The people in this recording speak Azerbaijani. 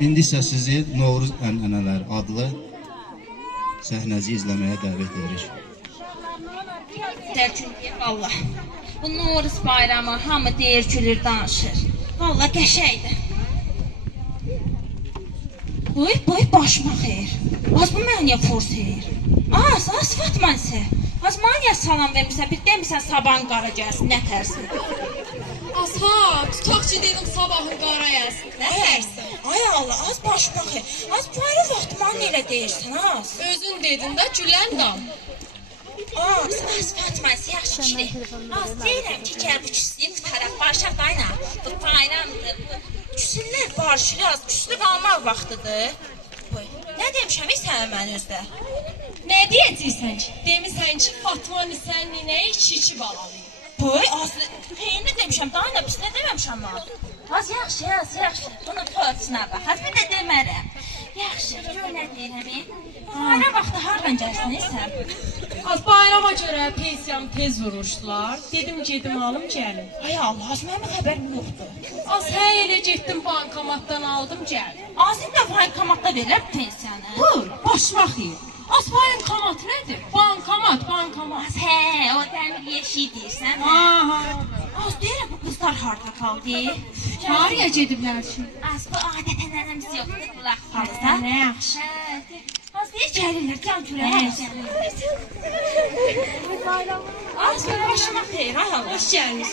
İndi isə sizi Novruz ənənələri adlı səhnəci izləməyə dəvət edirik. Çünki valla bu Novruz bayramı hamı deyir, gülür, danışır. Valla qəşəkdir. Boy başıma xeyir. Az bu mənə niyə forsayır? Az Fatma isə. Az mənə niyə salam vermirsən? Bir demirsən sabahın qara gəlsin, nə tərsin? Asha, tutaq ki dedim sabahın qara gəlsin. Nə tərsin? Ay Allah, az başıma xeyir. Az bu ayrı vaxt mənə elə deyirsən, az. Özün dedin də Güləndam. Az Fatma isə yaxşı kişidir. Az deyirəm ki, gəl bu küslüyü bu tərəf barışaq dayına. Bu bayramdır. Küsürlər barışır, az küslü qalmaq vaxtıdır. Nə demişəm sən mən özdə? Nə deyəcəksən ki? Demisən ki, Fatma sən ninəyə iki balalayım. Az peynir demişəm, daha nə pis nə deməmişəm mən. Az yaxşı. Bunu torçuna bax, az bir də demərəm. Yaxşı, gör nə deyirəm. Bayram vaxtı hardan gəlsin sən? Az bayrama görə pensiyamı tez vurmuşdular. Dedim gedim alım gəlim. Ay Allah, az mənim xəbərim yoxdur. Az elə getdim bankomatdan aldım gəlim. Az indi bankomatda verirlər pensiyanı. Buyur, başıma xeyir. Az bankomat nədir? Bankomat. Az o dəmir yeşiyi deyirsən. Az deyirəm bu qızlar harda qaldı? Haraya gediblər ki? Az bu adət-ənənəmiz yoxdur, qulaq falızda. Nə yaxşı. Az deyir gəlirlər, can görək. Az başıma xeyir, ay Allah. Hoş gəlmişsin.